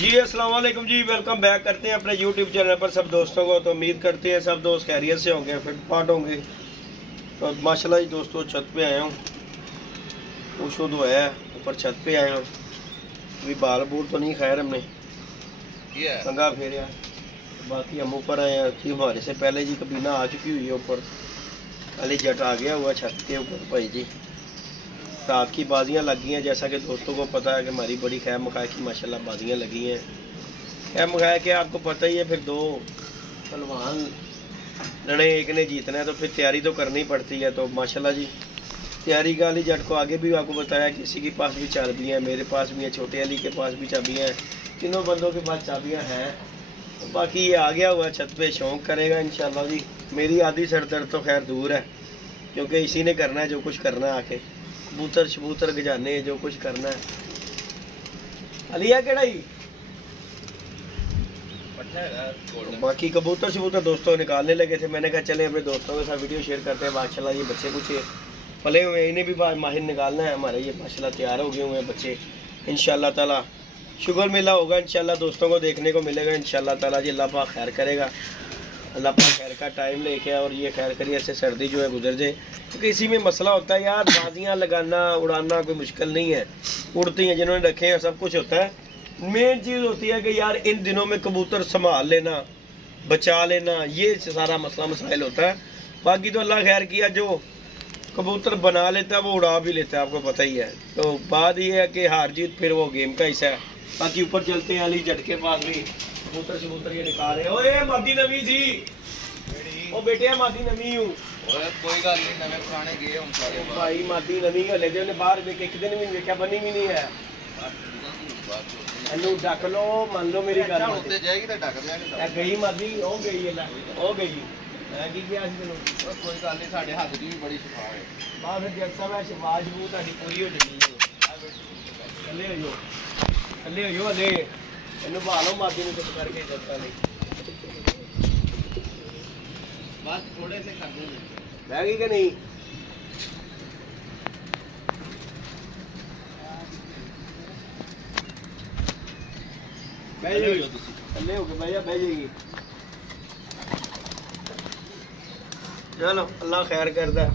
जी अस्सलाम वालेकुम जी, welcome back करते हैं अपने यूट्यूब चैनल पर सब दोस्तों को। तो उम्मीद करते हैं सब दोस्त खैरियत से होंगे, फिट फाट होंगे। तो माशाल्लाह जी दोस्तों, छत पे आया हूँ, पूछो तो है, ऊपर छत पे आया हूँ। अभी बाल बूल तो नहीं खैर हमने कंगा फेरिया, बाकी हम ऊपर आए हैं कि हमारे से पहले जी कबीना आ चुकी हुई है ऊपर। पहले जट आ गया हुआ छत के ऊपर भाई जी। रात की बाजियाँ लग गई हैं, जैसा कि दोस्तों को पता है कि हमारी बड़ी खैर मखाए की माशाल्लाह बाजियाँ लगी हैं। खैर मखाए के आपको पता ही है, फिर दो पहलवान लड़े, एक ने जीतना है तो फिर तैयारी तो करनी पड़ती है। तो माशाल्लाह जी तैयारी का अली जट को आगे भी आपको बताया, किसी के पास भी चाबियाँ हैं, मेरे पास भी है, छोटे अली के पास भी चाबियाँ हैं, तीनों बंदों के पास चाबियाँ हैं। तो बाकी ये आ गया हुआ छत पे, शौक़ करेगा इंशाल्लाह जी। मेरी आधी सर दर्द तो खैर दूर है, क्योंकि इसी ने करना है जो कुछ करना है, आके कबूतर शबूतर गजाने जो कुछ करना है। अलिया केड़ाई बाकी कबूतर शबूतर दोस्तों निकालने लगे थे। मैंने कहा चले अपने दोस्तों के साथ वीडियो शेयर करते हैं। माशाल्लाह ये बच्चे कुछ पले हुए, इन्हें भी माहिर निकालना है हमारे। ये माशाल्लाह तैयार हो गए हुए हैं बच्चे। इंशाल्लाह ताला शुगर मेला होगा, इंशाल्लाह दोस्तों को देखने को मिलेगा इंशाल्लाह ताला जी। अल्लाह पाक खैर करेगा, अल्लाह पाक खैर का टाइम लेके और ये खैर करिए ऐसे सर्दी जो है गुजर जाए। क्योंकि इसी में मसला होता है यार, बाजियाँ लगाना उड़ाना कोई मुश्किल नहीं है, उड़ती हैं जिन्होंने रखे हैं, सब कुछ होता है। मेन चीज़ होती है कि यार इन दिनों में कबूतर संभाल लेना, बचा लेना, ये सारा मसला मसाइल होता है। बाकी तो अल्लाह खैर किया, जो कबूतर बना लेता है वो उड़ा भी लेता है, आपको पता ही है। तो बात ये है कि हार जीत फिर वो गेम का हिस्सा है। बाकी ऊपर चलते हैं, अली जट के पास भी कबूतर शबूतर ये निकाल रहे हैं। ओए मादी नवी थी ओ बेटे, मादी नवी हूँ, कोई गल नहीं, नवे पुराने गए हम सारे भाई। मादी नवी हले जो बाहर देखे एक दिन भी नहीं देखा, बनी भी नहीं है। ਇਹਨੂੰ ਢੱਕ ਲੋ, ਮੰਨ ਲਓ ਮੇਰੀ ਗੱਲ ਉੱਤੇ ਜਾਏਗੀ ਤਾਂ ਢੱਕ ਦਿਆਂਗੇ। ਇਹ ਗਈ ਮਾਦੀ, ਉਹ ਗਈ ਹੈ, ਉਹ ਗਈ। ਮੈਂ ਕੀ ਕਿਹਾ ਸੀ ਤੈਨੂੰ? ਕੋਈ ਗੱਲ ਨਹੀਂ, ਸਾਡੇ ਹੱਥ ਦੀ ਵੀ ਬੜੀ ਸ਼ਫਾ ਹੈ। ਬਾ ਫਿਰ ਜੱਟ ਸਾਹਿਬ ਐ ਸ਼ਵਾਜ ਬੂ ਤੁਹਾਡੀ ਪੂਰੀ ਹੋ ਜਾਣੀ ਹੈ। ਥੱਲੇ ਹੋ ਜਾਓ, ਥੱਲੇ ਹੋ ਜਾਓ, ਹਲੇ ਇਹਨੂੰ ਭਾ ਲਓ ਮਾਦੀ ਨੂੰ ਚੁੱਪ ਕਰਕੇ ਜੱਟਾਂ ਲਈ। ਬਸ ਥੋੜੇ ਸੇ ਕਰ ਦੋ। ਬਹਿ ਗਈ ਕਿ ਨਹੀਂ? बह जाएगी, थले हो गए भैया, बह जाएगी। चलो अल्लाह खैर करता है।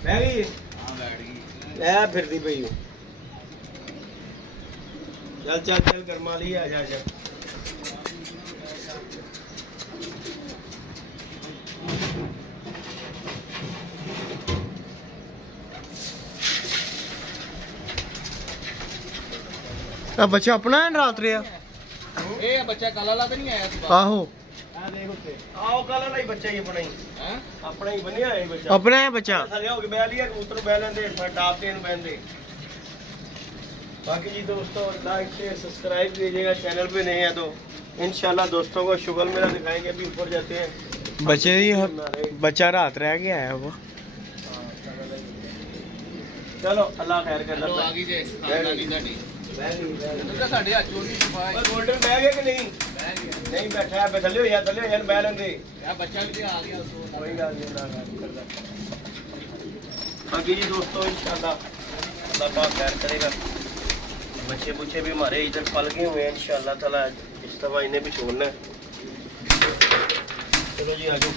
बह गई? हाँ बैठ गई। मैं फिरती पई हूँ। चल चल चल गरमा ली, आ जा जा। बच्चा अपना है रात रहा? ਇਹ ਬੱਚਾ ਕੱਲ ਵਾਲਾ ਤਾਂ ਨਹੀਂ ਆਇਆ ਸੀ? आहो आ देख उत्ते आओ, कल वाला ही बच्चा ही अपना ही हैं, अपना ही बनया है बच्चा, अपना है बच्चा। थले हो के बह लिया, कबूतर बह लेंदे, टाप देन बहंदे। बाकी जी दोस्तों लाइक शेयर सब्सक्राइब कीजिएगा, चैनल पे नहीं है तो इंशाल्लाह दोस्तों को शुगर मेला दिखाएंगे। अभी ऊपर जाते हैं। बच्चे बच्चा रात रह गया है वो। चलो अल्लाह खैर कर। ਚਲੋ ਆ ਗਈ ਜੇ ਖਾਨਦਾਨੀ ਤੁਹਾਡੀ। ਇਹਦਾ ਸਾਡੇ ਹੱਥ ਚੋਂ ਦੀ ਸ਼ਫਾ ਹੈ। गोल्डन बह गया कि नहीं? ਬਹਿ ਗਿਆ नहीं बैठा है, थले हो या बह लेंदे। ਇਹ ਬੱਚਾ ਵੀ ਤੇ ਆ ਗਿਆ ਉਸ ਤੋਂ। कोई गल नहीं, अल्लाह खैर करदा। बाकी जी दोस्तों इंशाल्लाह अल्लाह पाक खैर करेगा। बच्चे बुच्चे भी हमारे इधर पल गए हुए हैं इंशाल्लाह ताला, इस दफा इन्हें भी छोड़ना है। चलो जी आजो।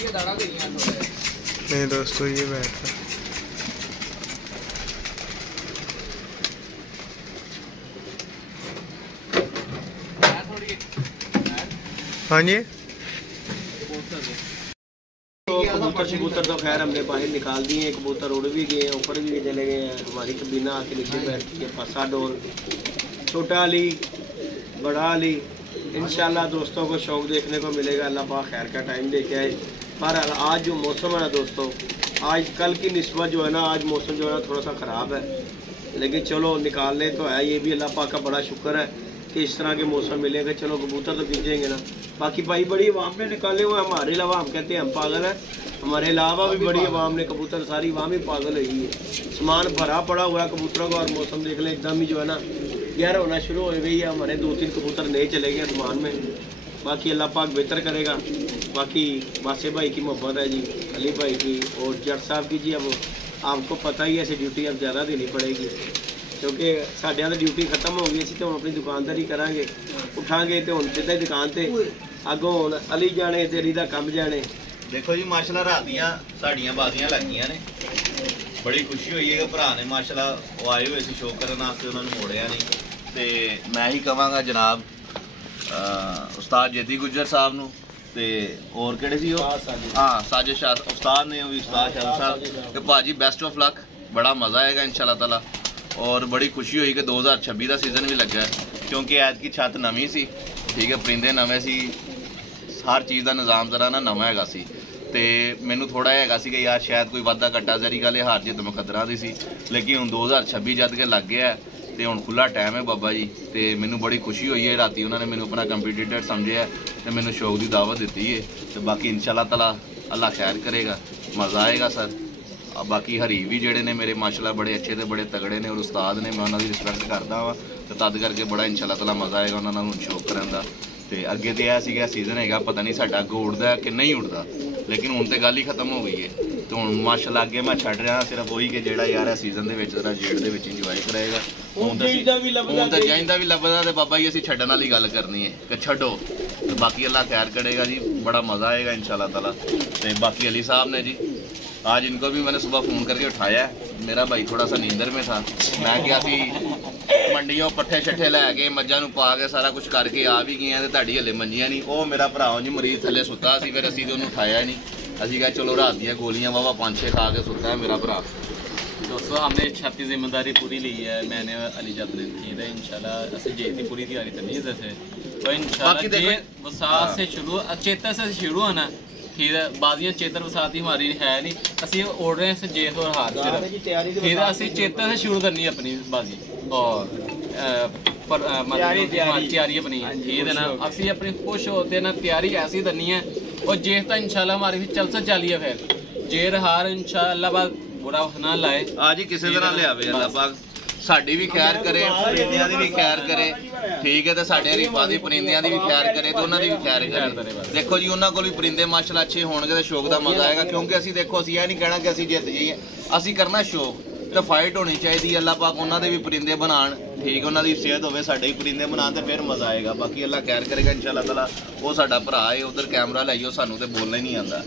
ये दाड़ा गई हैं थोड़े। नहीं दोस्तों ये बैठा मैं थोड़ी हाँ जी। तो कबूतर शबूतर तो खैर हमने बाहर निकाल दिए हैं, कबूतर उड़ भी गए हैं, ऊपर भी चले गए हैं। हमारी कबीना आके नीचे बैठती है। पासा डोर, छोटा अली, बड़ा अली, इंशाल्लाह दोस्तों को शौक़ देखने को मिलेगा। अल्लाह पाक खैर का टाइम लेके आए। पर आज जो मौसम है ना दोस्तों, आज कल की निस्बत जो है ना, आज मौसम जो है ना थोड़ा सा ख़राब है, लेकिन चलो निकालने तो है। ये भी अल्लाह पाक का बड़ा शुक्र है कि इस तरह के मौसम मिलेगा। चलो कबूतर तो गिजेंगे ना। बाकी भाई बड़ी आवाम ने निकाले हुए, हमारे अलावा हम कहते हैं हम पागल हैं, हमारे अलावा भी बड़ी आवाम ने कबूतर, सारी आवाम ही पागल हुई है। सामान भरा पड़ा हुआ है कबूतरों का, और मौसम देख लें एकदम ही जो है ना ग्यारह होना शुरू हो गई है। हमारे 2-3 कबूतर नए चले गए आसमान में। बाकी अल्लाह पाक बेहतर करेगा। बाकी वासे भाई की मोहब्बत है जी, अली भाई की और जट साहब की जी। अब आपको पता ही है ऐसी ड्यूटी अब ज़्यादा देनी पड़ेगी क्योंकि साढ़े तो ड्यूटी खत्म हो गई, तो हम अपनी दुकानदारी करांगे उठांगे तो हम सीधा ही दुकान से अगों हुण अली जाने ते अली दा काम जाने। देखो जी माशाल्लाह रात दियां साड़ियां बाजियां लगियां ने, बड़ी खुशी हुई है कि भरा ने माशाल्लाह वो आए हुए सी शो करने वास्ते, उन्होंने मोड़िया नहीं। तो मैं ही कहांगा जनाब उस्ताद जेदी गुज्जर साहब नूं ते और किहड़े सी हाँ साजिद शाह उस्ताद ने भी उस्ताद शाह साहब कि भाजी बेस्ट ऑफ लक, बड़ा मज़ा आएगा इंशाल्लाह ताला। और बड़ी खुशी हुई कि 2026 का सीज़न भी लगा है क्योंकि ऐत की छत नवीं सी, ठीक है, परिंदे नवे सी, हर चीज़ का निज़ाम जरा ना नवा हैगा सी। तो मैनू थोड़ा हैगा सी कि यार शायद कोई वादा घट्टा जरी गल हार जित मुकद्दरां दी सी, लेकिन हुण 2026 जद के लग गया तो हुण खुला टाइम है बाबा जी। तो मैनू बड़ी खुशी हुई है, राती उन्होंने मैनू अपना कंपीटीटर समझिया तो मैनू शौक की दावत दी है। तो बाकी इंशाल्लाह ताला अल्लाह खैर करेगा, मज़ा आएगा सर। बाकी हरी भी जोड़े ने मेरे माशाल्लाह बड़े अच्छे थे, बड़े तगड़े ने और उस्ताद ने, मैं उन्होंने रिस्पैक्ट करता वा। तो तद करके बड़ा इंशाल्लाह ताला मज़ा आएगा उन्होंने हुण शौक करन दा। तो अगे तो यह सीगा सीजन है, पता नहीं साडा अगों उड़दा कि नहीं उड़दा, लेकिन हुण तो गल ही खत्म हो गई है। तो हुण माशाल्लाह अगे मैं छड्ड रहा सिर्फ वही कि जेड़ा यार सीजन दे विच जरा जेड़ दे विच इंजॉय कराएगा। हुण तो जाइंदा भी लभदा ते बाबा जी असीं छड्डण वाली गल करनी है कि छड्डो। तो बाकी अल्लाह खैर करेगा जी, बड़ा मज़ा आएगा इंशाल्लाह ताला। तो बाकी अली साहब ने जी आज इनको भी मैंने सुबह फ़ोन करके उठाया है, मेरा भाई थोड़ा सा नींदर में था। मैं क्या सी मंडियों पट्ठे शट्ठे लैके मज्जां नूं पा के सारा कुछ करके आ भी गए, तो तुहाडी हले मंजियां नहीं। वो मेरा भरा जी मरीज थले सुता सी, फिर असीं उन्होंने उठाया नहीं, असीं कहा चलो रात दियां गोलियां वावा 5-6 खा के सुता है मेरा भरा। दोस्तों हमने छत की जिम्मेदारी पूरी ली है, मैंने अली जब ने की है इंशाल्लाह असं जेत की पूरी तैयारी करनी है जैसे। तो इंशाल्लाह वसात से शुरू चेतर से शुरू होना, ठीक है। बाजियाँ चेतर वसात ही हमारी है नहीं, असं उड़ रहे हैं जेत और हार सिर्फ, ठीक है। असं चेतर से शुरू करनी है अपनी बाजी और तैयारी अपनी, ठीक है ना। असं अपनी खुश होते ना तैयारी ऐसी करनी है और जेत तो इंशाल्लाह हमारी भी चल चलिए, फिर जेर हार इंशाल्लाह बाद बुरा ना लाए। आज ही किसी तरह लिया अल्लाह पाक साड़ी भी खैर करे, परिंदियां दी भी खैर करे, ठीक है। तो साढ़े हरीफा दी परिंदियां दी भी खैर करे, तो उन्होंने भी खैर करे। देखो जी उन्होंने को भी परिंदे माशाल्लाह अच्छे होंगे तो शौक का मजा आएगा, क्योंकि असीं देखो असीं यह नहीं कहना कि असीं जित जाइए, असीं करना शौक। तो फाइट होनी चाहिए, अल्लाह पाक उन्होंने भी परिंदे बनान, ठीक है, उन्होंने सेहत होवे, साडे भी परिंदे बनान तो फिर मजा आएगा। बाकी अल्लाह खैर करेगा इंशाल्लाह ताला। वो साडा भरा है उधर कैमरा लाइयो, सानू तो बोलना ही नहीं आता,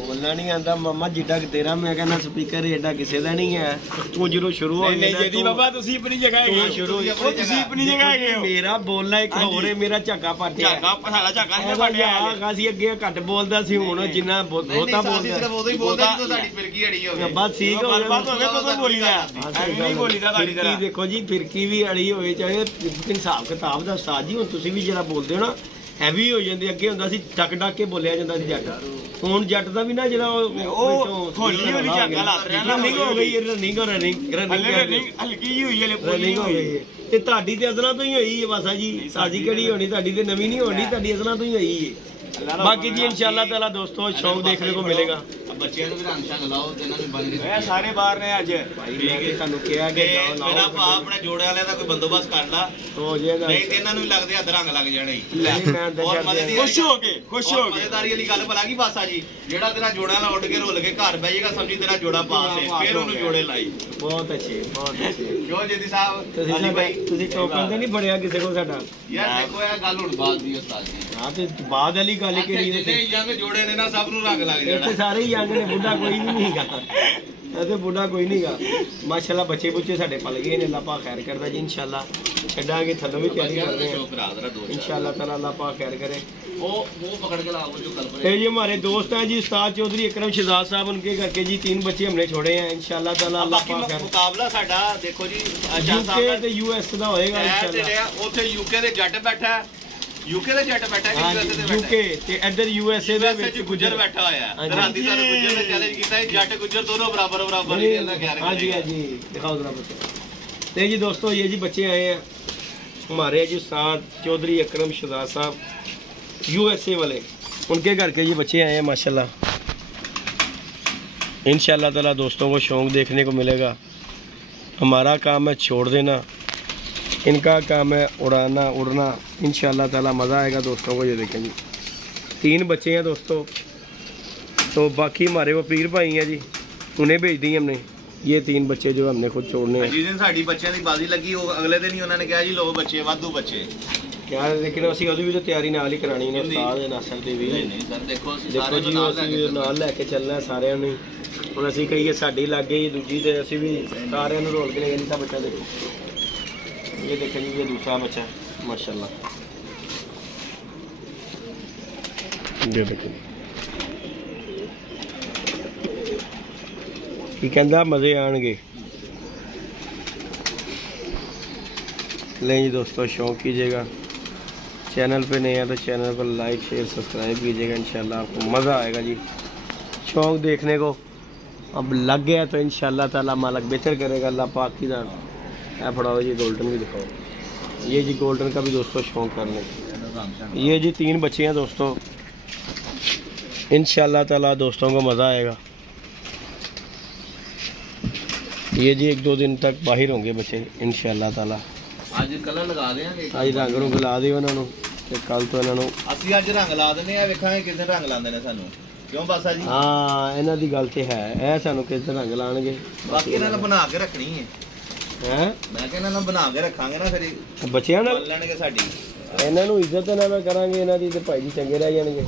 बोलना नहीं आता मामा जिड्डा तेरा मैं कहना स्पीकर एडा किसी का नहीं है। तू जो शुरू हो गया बाबा तुसी अपनी जगह है, शुरू तुसी अपनी जगह है। मेरा बोलना एक होर है, मेरा झक्का पाटिया झक्का साਡਾ ਝੱਕਾ ਨਹੀਂ ਪਾਟਿਆ ਅਸੀਂ ਅੱਗੇ ਘੱਟ ਬੋਲਦਾ ਸੀ, ਹੁਣ ਜਿੰਨਾ ਬਹੁਤਾ ਬੋਲਦਾ ਸਿਰਫ ਉਦੋਂ ਹੀ ਬੋਲਦਾ ਜਦੋਂ ਸਾਡੀ ਫਿਰਕੀ ਅੜੀ ਹੋਵੇ, ਬਸ ਠੀਕ ਹੋ ਗਿਆ ਤੋਂ ਬੋਲੀਦਾ ਨਹੀਂ ਬੋਲੀਦਾ ਸਾਡੀ ਤਰ੍ਹਾਂ। ਦੇਖੋ ਜੀ ਫਿਰਕੀ ਵੀ ਅੜੀ ਹੋਵੇ ਚਾਹੇ ਹਿਸਾਬ ਕਿਤਾਬ ਦਾ ਉਸਤਾਦ ਜੀ, ਹੁਣ ਤੁਸੀਂ ਵੀ ਜਿਹੜਾ ਬੋਲਦੇ ਹੋ ਨਾ ਹੈਵੀ ਹੋ ਜਾਂਦੇ। ਅੱਗੇ ਹੁੰਦਾ ਸੀ ਟਕ ਟਕ ਕੇ ਬੋਲਿਆ ਜਾਂਦਾ ਸੀ ਜੱਟ, ਹੁਣ ਜੱਟ ਦਾ ਵੀ ਨਾ ਜਿਹੜਾ ਉਹ ਹੌਲੀ ਹੌਲੀ ਝਾਗਾ ਲੱਗ ਰਿਹਾ, ਰਨਿੰਗ ਹੋ ਗਈ, ਰਨਿੰਗ ਹਲਕੀ ਜੀ ਹੋਈ ਹੈ, ਰਨਿੰਗ ਹੋ ਗਈ ਹੈ। ਤੇ ਤੁਹਾਡੀ ਤੇ ਅਸਲਾਂ ਤੋਂ ਹੀ ਹੋਈ ਹੈ ਵਾਸਾ ਜੀ, ਸਾਡੀ ਕਿਹੜੀ ਹੋਣੀ, ਤੁਹਾਡੀ ਤੇ ਨਵੀਂ ਨਹੀਂ ਹੋਣੀ, ਤੁਹਾਡੀ ਅਸਲਾਂ ਤੋਂ ਹੀ ਹੋਈ ਹੈ। बाकी जी इंशाल्लाह ताला दोस्तों शौक देखने को मिलेगा। बच्चों को भी रंग शंग लाओ, सारे बाहर ने अज मेरा भा अपने जोड़े वाले का कोई बंदोबस्त कर ला, नहीं तो इन्होंने भी लगते हथ रंग लग जाने। खुश हो के मजेदारी वाली गल भला की पासा जी, जेड़ा तेरा जोड़ा ना उड़ के रोल के घर बह जाएगा, समझी तेरा जोड़ा पास है, फिर उन्होंने जोड़े लाई। बहुत अच्छे बहुत अच्छे क्यों जेदी साहब अली भाई तुसी टोकन ते नहीं बढ़िया किसी को साडा यार। देखो ये गल हुण बात दी उस्ताद जी, हां ते बाद वाली गल केड़ी जिन्ने यंग जोड़े ने ना सब नु रंग लग जाना, सारे ही यंग ने, बुढ़ा कोई भी नहीं गा, ऐसे बुढ़ा कोई नहीं गा। माशाल्लाह बच्चे बुच्चे साडे पल गए ने, अल्लाह पाक खैर करदा जी। इंशाल्लाह छड्डांगे थल्लों भी तैयारी कर रहे हैं इंशाल्लाह ताला, अल्लाह पाक खैर करे। वो पकड़ के लाओ जो कल पर। ये हमारे दोस्त हैं जी उस्ताद चौधरी इकरम शहजाद साहब, उनके करके जी 3 बच्चे हमने छोड़े हैं इंशाल्लाह ताला। अल्लाह पाक खैर मुकाबला साडा देखो जी यूके ते यूएस दा होएगा इंशाल्लाह। ओथे यूके दे जट बैठा है, यूके दे जट बैठा है, यूके ते इधर यूएसए दे विच गुजर बैठा होया है। राती सारे गुजर ने चैलेंज कीता है, जट गुजर दोनों बराबर बराबर ही अल्लाह खैर करे। हां जी हां जी दिखाओ जरा बच्चे। ते जी दोस्तों ये जी बच्चे आए हैं हमारे जी उस्ताद चौधरी इकरम शहजाद साहब यूएसए वाले, उनके घर के ये बच्चे आए हैं माशाल्लाह। इंशाल्लाह ताला दोस्तों को शौक देखने को मिलेगा। हमारा काम है छोड़ देना, इनका काम है उड़ाना उड़ना। इंशाल्लाह ताला मज़ा आएगा दोस्तों को। ये देखें जी 3 बच्चे हैं दोस्तों। तो बाकी हमारे वो पीर भाई हैं जी, उन्हें भेज दी हमने ये 3 बच्चे जो हमने खुद छोड़ने हैं। जिस दिन साड़ी बच्चों की बाजी लगी वो अगले दिन ही उन्होंने कहा जी लो बच्चे वाधू बच्चे यार, लेकिन ਅਸੀਂ ਉਹਦੀ ਵੀ ਤਾਂ ਤਿਆਰੀ ਨਾਲ ਹੀ ਕਰਾਣੀ ਨੇ ਉਸਤਾਦ ਨਾਸਰ ਦੀ ਵੀ। नहीं सर देखो ਦੇਖੋ ਜੀ ਅਸੀਂ ਨਾਲ ਲੈ ਕੇ ਚੱਲਣਾ ਸਾਰਿਆਂ ਨੂੰ। ਹੁਣ ਅਸੀਂ ਕਹੀਏ ਸਾਡੀ ਲੱਗੇ ਜੀ ਦੂਜੀ ਤੇ ਅਸੀਂ ਵੀ ਸਾਰਿਆਂ ਨੂੰ ਰੋਲ ਕੇ ਲੈ ਜਾਣੀ। बच्चा देखो, ये देखें जी, ये दूसरा बच्चा माशाल्लाह, ये देखें की कहता मज़े आएंगे। लें जी दोस्तों, शौक़ कीजिएगा, चैनल पे नहीं है तो चैनल पर लाइक शेयर सब्सक्राइब कीजिएगा। इंशाल्लाह आपको मज़ा आएगा जी। शौक़ देखने को अब लग गया तो इंशाल्लाह ताला मालिक बेहतर करेगा। अल्लाह पाक की जान है। फड़ाओ जी, गोल्डन भी दिखाओ। ये जी गोल्डन का भी दोस्तों शौक़ कर लें। ये जी 3 बच्चे हैं दोस्तों, इंशाल्लाह ताला दोस्तों को मज़ा आएगा। ये जी 1-2 दिन तक बाहर होंगे बच्चे इंशाल्लाह ताला। ਅੱਜ ਕਲਰ ਲਗਾ ਦੇਾਂਗੇ, ਅੱਜ ਰੰਗ ਨੂੰ ਲਾ ਦਿਓ ਇਹਨਾਂ ਨੂੰ ਤੇ ਕੱਲ ਤੋਂ ਇਹਨਾਂ ਨੂੰ ਅਸੀਂ ਅੱਜ ਰੰਗ ਲਾ ਦਿੰਦੇ ਆ, ਵੇਖਾਂਗੇ ਕਿਸ ਦਿਨ ਰੰਗ ਲਾਉਂਦੇ ਨੇ ਸਾਨੂੰ। ਕਿਉਂ ਬਾਸਾ ਜੀ? ਹਾਂ, ਇਹਨਾਂ ਦੀ ਗੱਲ ਤੇ ਹੈ, ਇਹ ਸਾਨੂੰ ਕਿਸ ਦਿਨ ਰੰਗ ਲਾਣਗੇ। ਬਾਕੀ ਇਹਨਾਂ ਨੂੰ ਬਣਾ ਕੇ ਰੱਖਣੀ ਹੈ ਹੈ, ਮੈਂ ਕਿਹਾ ਇਹਨਾਂ ਨੂੰ ਬਣਾ ਕੇ ਰੱਖਾਂਗੇ ਨਾ, ਫਿਰ ਬੱਚਿਆਂ ਨਾਲ ਲੈਣਗੇ ਸਾਡੀ। ਇਹਨਾਂ ਨੂੰ ਇੱਜ਼ਤ ਨਾਲ ਕਰਾਂਗੇ ਇਹਨਾਂ ਦੀ ਤੇ ਭਾਈ ਜੀ ਚੰਗੇ ਰਹਿ ਜਾਣਗੇ।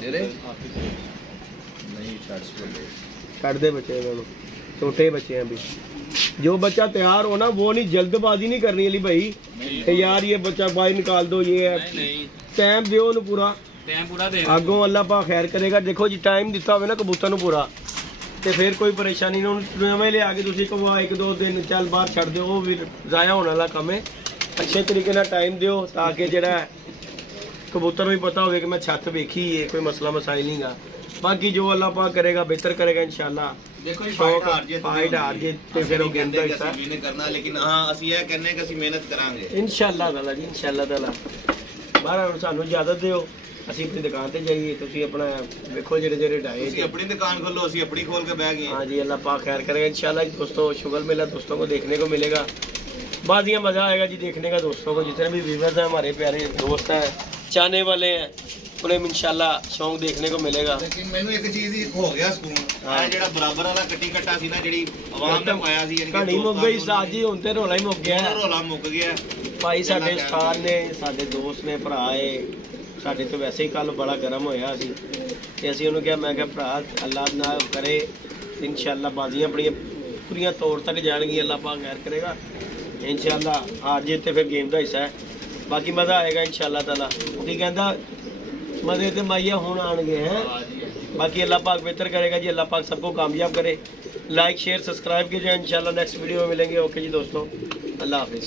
ਤੇਰੇ ਨਹੀਂ ਛੱਡ ਦੇ ਬੱਚੇ ਇਹਨਾਂ ਨੂੰ, छोटे बच्चे हैं अभी। जो बच्चा तैयार हो ना वो नहीं, जल्दबाजी नहीं करनी अली भाई कि यार ये बच्चा बाहर निकाल दो, ये है टाइम दो पूरा आगों अल्लाह पा खैर करेगा। देखो जी टाइम दिता हो ना कबूतर पूरा तो फिर कोई परेशानी नहीं। नवें लिया के तुम कहो 1-2 दिन चल बाहर छड़ दो, वो भी ज़ाया होने वाला काम है। अच्छे तरीके ना टाइम दो ताकि जरा कबूतर भी पता हो कि मैं छत वेखी है, कोई मसला मसाइल नहीं गा। बाकी जो अल्लाह पाक करेगा बेहतर करेगा इंशाल्लाह। देखो जी फाइट हार जे ते फिर वो गेंदा हिस्सा ਅਸੀਂ ਵੀ ਨਹੀਂ ਕਰਨਾ, ਲੇਕਿਨ ਹਾਂ ਅਸੀਂ ਇਹ ਕਹਿੰਨੇ ਕਿ ਅਸੀਂ ਮਿਹਨਤ ਕਰਾਂਗੇ इंशाल्लाह ताला जी, इंशाल्लाह ताला। ਬਾਹਰ ਸਾਨੂੰ ਇਜਾਜ਼ਤ ਦਿਓ, ਅਸੀਂ ਆਪਣੀ ਦੁਕਾਨ ਤੇ ਜਾਈਏ, ਤੁਸੀਂ ਆਪਣਾ ਵੇਖੋ ਜਿਹੜੇ ਜਿਹੜੇ ਢਾਏ। ਤੁਸੀਂ ਆਪਣੀ ਦੁਕਾਨ ਖੋਲੋ, ਅਸੀਂ ਆਪਣੀ खोल के बैग हैं। हाँ जी, अल्लाह पाक खैर करेगा इंशाल्लाह। दोस्तों शुगर मेला दोस्तों को देखने को मिलेगा, बाजियाँ मज़ा आएगा जी देखने का। दोस्तों को जितने भी व्यूअर्स हैं, हमारे प्यारे दोस्त हैं, चाहने वाले हैं, उन्हें इंशाल्लाह शौक देखने को मिलेगा। लेकिन मैंने एक चीज ही हो गया ਸਕੂਨ, ਇਹ ਜਿਹੜਾ ਬਰਾਬਰ ਵਾਲਾ ਕੱਟੀ ਕੱਟਾ ਸੀ ਨਾ, ਜਿਹੜੀ ਆਵਾਮ ਨੇ ਪਾਇਆ ਸੀ, ਯਾਨੀ ਕਹਾਣੀ ਮੁੱਕ ਗਈ ਸਾਜ ਜੀ, ਹੁਣ ਤੇ ਰੋਲਾ ਹੀ ਮੁੱਕ ਗਿਆ। ਰੋਲਾ ਮੁੱਕ ਗਿਆ ਭਾਈ ਸਾਡੇ ਉਸਤਾਦ ਨੇ, ਸਾਡੇ ਦੋਸਤ ਨੇ, ਭਰਾ ਏ ਸਾਡੇ ਤੋਂ ਵੈਸੇ ਹੀ ਕੱਲ ਬੜਾ ਗਰਮ ਹੋਇਆ ਸੀ ਤੇ ਅਸੀਂ ਉਹਨੂੰ ਕਿਹਾ, ਮੈਂ ਕਿਹਾ ਭਰਾ ਅੱਲਾਹ ਨਾ ਕਰੇ इंशाल्लाह बाजियां अपनी पूरियां तौर तक जाएंगी, अल्लाह पाक खैर करेगा इंशाल्लाह। हार जीत तो फिर गेम का हिस्सा है, बाकी मज़ा आएगा इंशाल्लाह ताला। क्योंकि कहता मज़े तो माइया हुण आएंगे हैं, बाकी अल्लाह पाक बेहतर करेगा जी। अल्लाह पाक सबको कामयाब करे। लाइक शेयर सब्सक्राइब कीजिए, इंशाल्लाह नेक्स्ट वीडियो में मिलेंगे। ओके जी दोस्तों, अल्लाह हाफिज़।